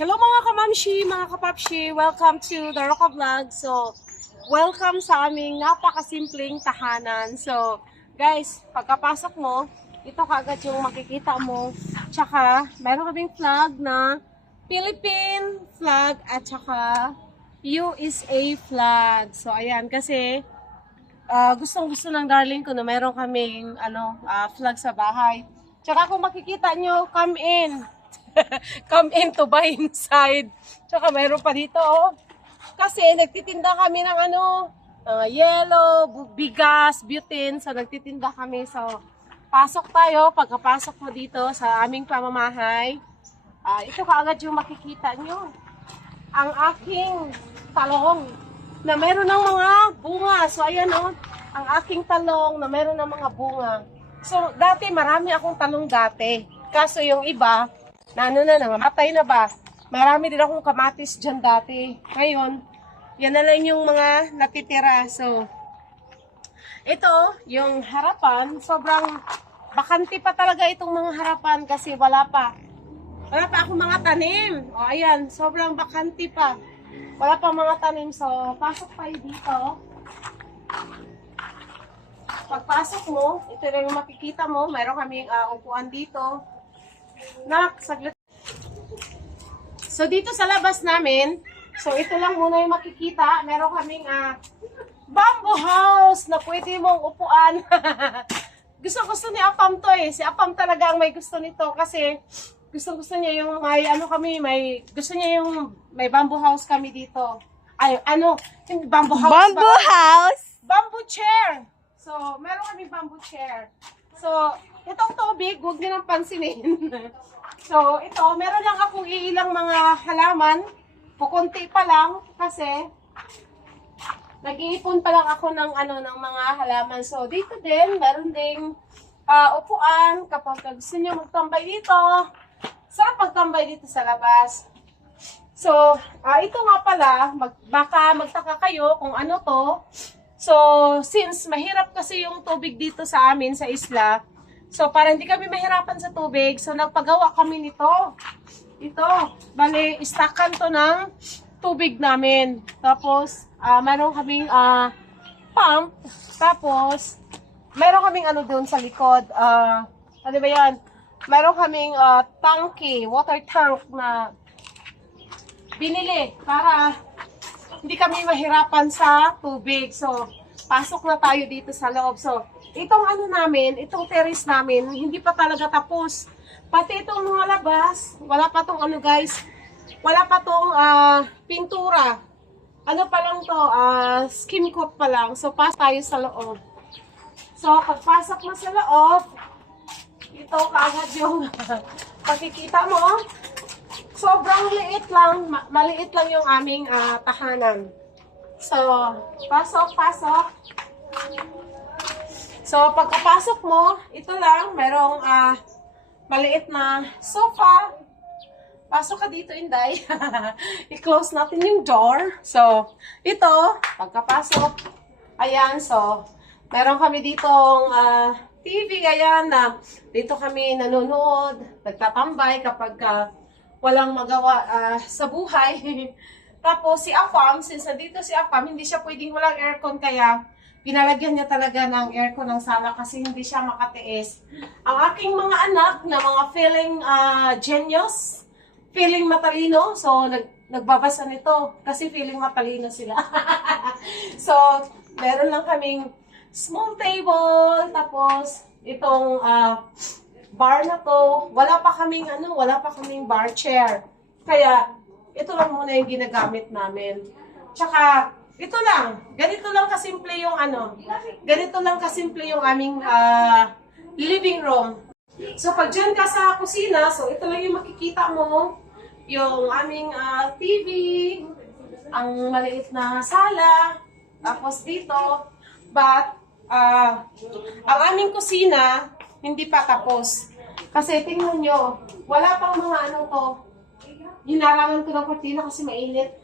Hello mga kamamshi, mga kapapshi, welcome to the Roca Vlog. So, welcome sa aming napakasimpleng tahanan. So, guys, pagkapasok mo, ito kaagad yung makikita mo. Tsaka, meron kaming flag na Philippine flag at tsaka USA flag. So, ayan, kasi gustong-gusto ng darling ko na meron kaming flag sa bahay. Tsaka kung makikita nyo, come in. Come into buying side. Tsaka mayroon pa dito, oh. Kasi nagtitinda kami ng yellow, bigas, butane. So, nagtitinda kami. So, pasok tayo. Pagkapasok mo dito sa aming pamamahay, ito kaagad yung makikita nyo. Ang aking talong na meron ng mga bunga. So, ayan, oh. Ang aking talong na meron ng mga bunga. So, dati marami akong talong dati. Kaso yung iba, nangamatay na ba? Marami din akong kamatis dyan dati. Ngayon, yan na lang yung mga natitira. So, ito, yung harapan, sobrang bakante pa talaga itong mga harapan kasi wala pa akong mga tanim. O, ayan, sobrang bakante pa. Wala pa mga tanim. So, pasok tayo dito. Pagpasok mo, ito na yung makikita mo. Meron kaming upuan dito. Saglit. So, dito sa labas namin, so ito lang muna yung makikita. Meron kaming bamboo house na pwede mong upuan. Gusto ni Apam to eh. Si Apam talaga ang may gusto nito kasi gusto niya yung gusto niya yung may bamboo house kami dito. Yung bamboo house. Bamboo house? Bamboo chair. So, meron kami bamboo chair. So, itong tubig, huwag niyo nang pansinin. So, ito, meron lang akong iilang mga halaman. Pukunti pa lang kasi nag-iipon pa lang ako ng mga halaman. So, dito din, meron ding upuan kapag gusto niyo magtambay dito. Sarap magtambay dito sa labas. So, ito nga pala, baka magtaka kayo kung ano to. So, since mahirap kasi yung tubig dito sa amin, sa isla, so para hindi kami mahirapan sa tubig, so nagpagawa kami nito. Ito, bali, istakan to ng tubig namin. Tapos, meron kaming pump. Tapos, meron kaming doon sa likod. Ano ba yan? Meron kaming tanky, water tank na binili para hindi kami mahirapan sa tubig. So, pasok na tayo dito sa loob. So, itong itong terrace namin, hindi pa talaga tapos. Pati itong mga labas, wala pa tong wala pa tong pintura. Ano pa lang to, skim coat pa lang. So, pasok tayo sa loob. So, pagpasok mo sa loob, ito kaagad yung makikita mo. Sobrang liit lang, maliit lang yung aming tahanan. So, pasok. So, pagkapasok mo, ito lang, merong maliit na sofa. Pasok ka dito, Inday. I-close natin yung door. So, ito, pagkapasok, ayan, so, meron kami ditong TV, ayan, na dito kami nanonood, nagtatambay kapag walang magawa sa buhay. Tapos si Afam, since nandito si Afam, hindi siya pwedeng walang aircon kaya pinalagyan niya talaga ng aircon ng sala kasi hindi siya makatiis. Ang aking mga anak na mga feeling genius, feeling matalino, so nagbabasa nito kasi feeling matalino sila. So, meron lang kaming small table, tapos itong bar na to, wala pa kaming bar chair. Kaya, ito lang muna yung ginagamit namin. Tsaka, ganito lang kasimple yung aming living room. So, pag dyan ka sa kusina, so ito lang yung makikita mo, yung aming TV, ang maliit na sala, tapos dito, but, ang aming kusina, hindi pa tapos. Kasi tingnan nyo, wala pang mga hinarangan ko ng kortina kasi mainit.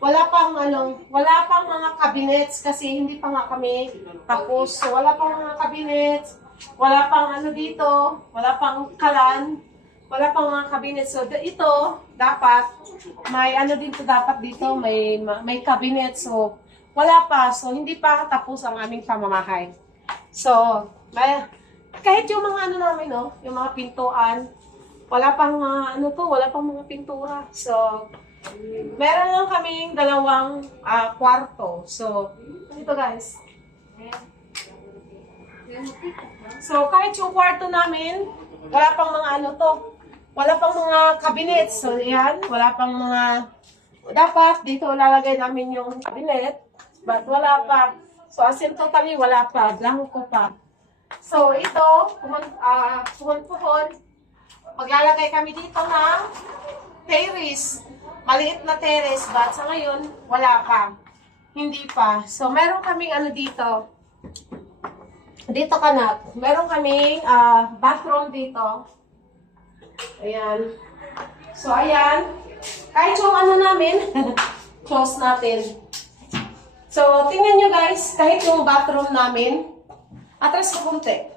Wala pang mga cabinets kasi hindi pa nga kami tapos. So, wala pang mga cabinets, wala pang dito, wala pang kalan. Wala pang mga cabinet. So, ito, dapat, may ano din to dapat dito, may cabinet. So, wala pa. So, hindi pa tapos ang aming pamamahay. So, kahit yung mga ano namin, no, yung mga pintuan, wala pang wala pang mga pintura. So, meron lang kaming dalawang kwarto. So, ito guys. So, kahit yung kwarto namin, wala pang mga wala pang mga cabinet. So, yan, wala pang mga, dapat dito lalagay namin yung cabinet, but wala pa. So, as in totally, wala pa. Blanco pa. So, ito, puhon-puhon, maglalagay kami dito ng terrace. Maliit na terrace, but sa ngayon, wala pa. Hindi pa. So, meron kaming dito. Dito meron kaming bathroom dito. Ayan. So, ayan. Kahit yung namin, close natin. So, tingnan nyo guys, kahit yung bathroom namin, atras sa kunti.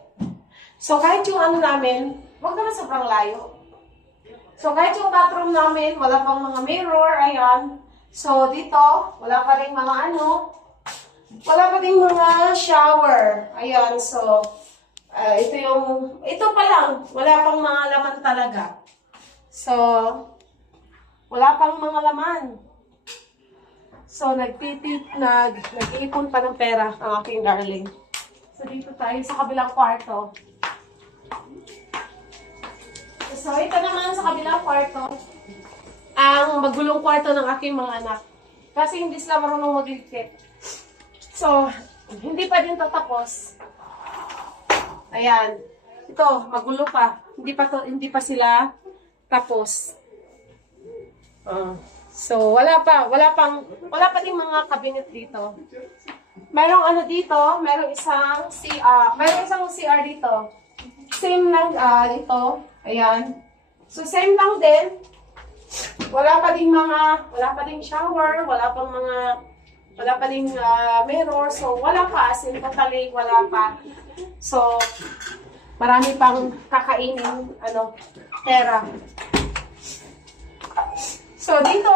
So, kahit yung namin, huwag naman sobrang layo. So, kahit yung bathroom namin, wala pang mga mirror, ayan. So, dito, wala pa rin mga wala pa rin mga shower. Ayan, so, ito pa lang, wala pang mga laman talaga. So, wala pang mga laman. So, nag-iipon pa ng pera ang aking darling. So, dito tayo sa kabilang kwarto. So, ito naman sa kabilang kwarto, ang magulong kwarto ng aking mga anak. Kasi hindi sila marunong magligpit. So, hindi pa din tatapos. Ayan. Ito, magulo pa. Hindi pa sila tapos. So, wala pa din mga cabinet dito. Merong dito, merong isang CR dito. Same lang ito. Ayan. So, same lang din. Wala pa ding shower, wala pa ding mirror. So, wala pa. As in, totally, wala pa. So, marami pang kakainin, pera. So, dito,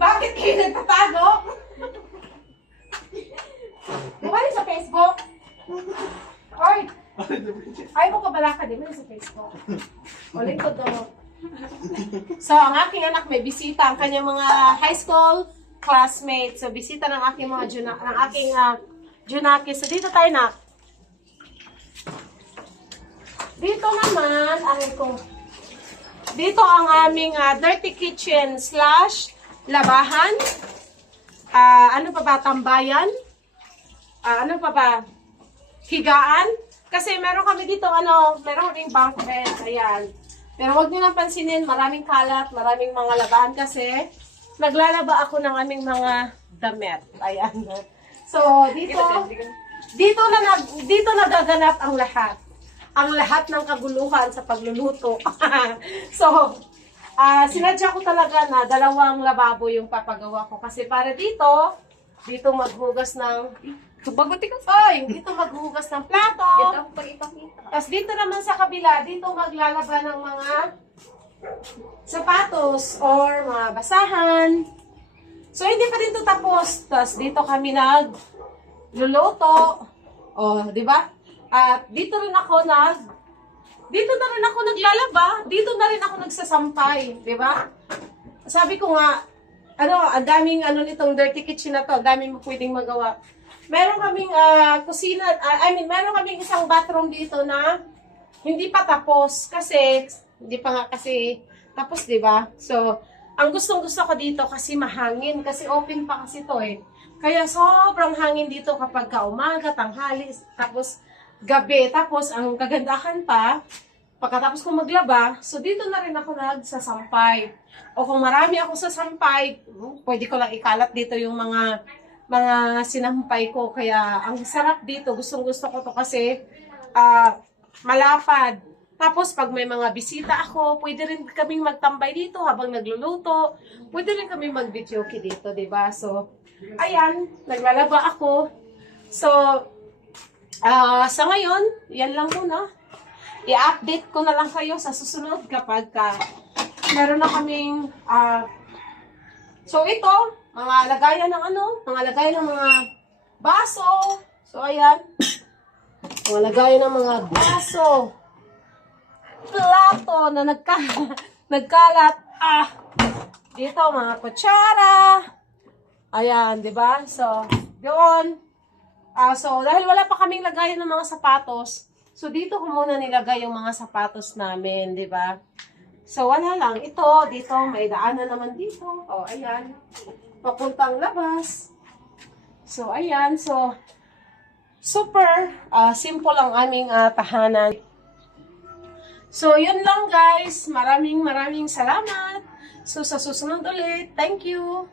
bakit kayo nagtatago? Di ba sa Facebook? Oy! Ay mo kabala ka, di ba sa Facebook? Ulit ko to. So, ang aking anak may bisita, ang kanyang mga high school classmates. So, bisita ng aking mga Junaki. So, dito tayo na. Dito naman, dito ang aming dirty kitchen / labahan. Ano pa ba? Tambayan? Ano pa ba? Higaan? Kasi meron kami dito, meron ring bunk bed. Ayan. Pero huwag niyo nang pansinin, maraming kalat, maraming mga labahan kasi naglalaba ako ng aming mga damit. Ayan. So, dito nagaganap ang lahat. Ang lahat ng kaguluhan sa pagluluto. So, sinadya ko talaga na 2 lababo yung papagawa ko. Kasi para dito maghugas ng dito maghugas ng plato. Tapos dito naman sa kabila, dito maglalaba ng mga sapatos or mga basahan. So, hindi pa din ito tapos. Tapos dito kami nagluluto. Di ba? At dito na rin ako naglalaba. Dito na rin ako nagsasampay. Di ba? Sabi ko nga, ang daming nitong dirty kitchen na to. Ang daming pwedeng magawa. Meron kaming kusina, meron kaming isang bathroom dito na hindi pa tapos kasi hindi pa nga kasi tapos, 'di ba? So, ang gustong-gusto ko dito kasi mahangin kasi open pa kasi to eh. Kaya sobrang hangin dito kapag umaga, tanghali, tapos gabi, tapos ang kagandahan pa pagkatapos ko maglaba, so dito na rin ako nagsasampay. O kung marami ako sa sampay, pwede ko lang ikalat dito yung mga sinampay ko. Kaya ang sarap dito, gustong-gusto ko to kasi malapad. Tapos pag may mga bisita ako, pwede rin kaming magtambay dito habang nagluluto. Pwede rin kaming mag-videoke dito, 'di ba? So, ayan, naglalaba ako. So, sa ngayon, yan lang muna. i-update ko na lang kayo sa susunod kapag meron na kaming so ito, mga lagayan ng mga lagayan ng mga baso. So ayan, mga lagayan ng mga baso, plato na nagkalat. Dito mga kutsara. Ayan, 'di ba? So, doon. So dahil wala pa kaming lagayan ng mga sapatos, so dito ko muna nilagay yung mga sapatos namin, 'di ba? So wala lang ito, dito may daanan naman dito. Oh, ayan. Papuntang labas. So ayan, so super simple ang aming tahanan. So, yun lang guys. Maraming salamat. So, sa susunod ulit. Thank you.